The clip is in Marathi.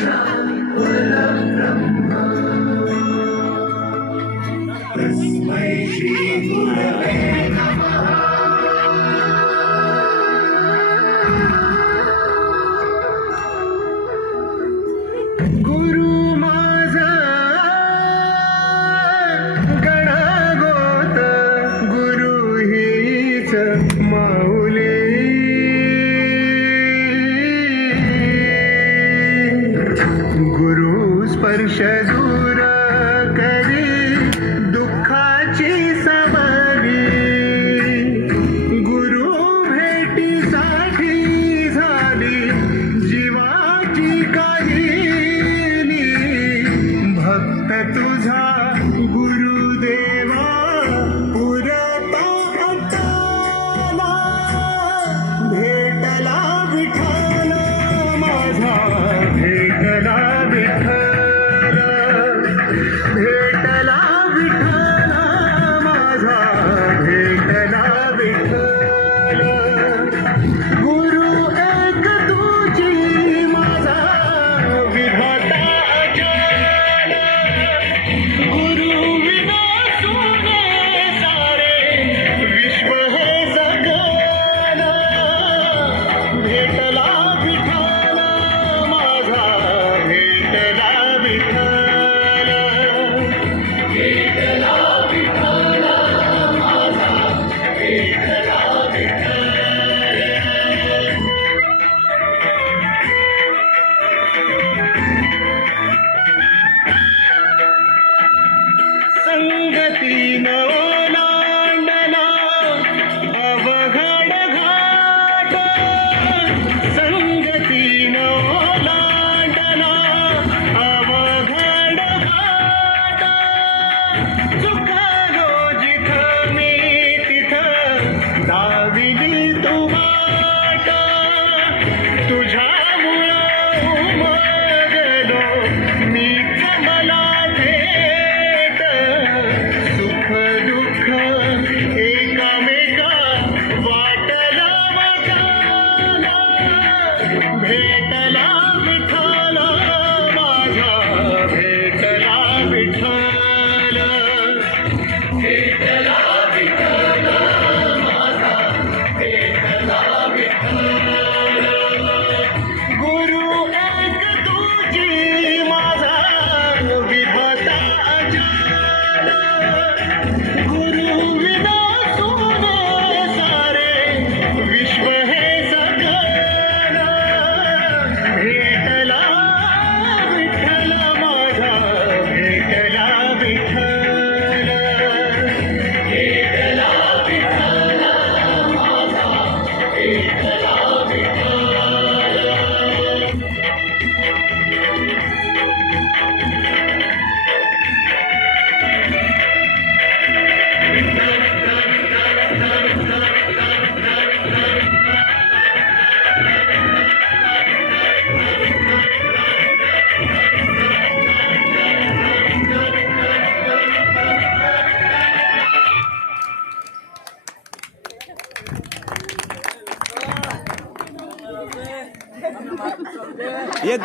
This way she तुझा गुरुदेवा पुरता भेटला विठ्ठल माझा. भेटला विठ्ठल भेटला विठ्ठल माझा. भेटला विठ्ठल. भेटला विठाला Я...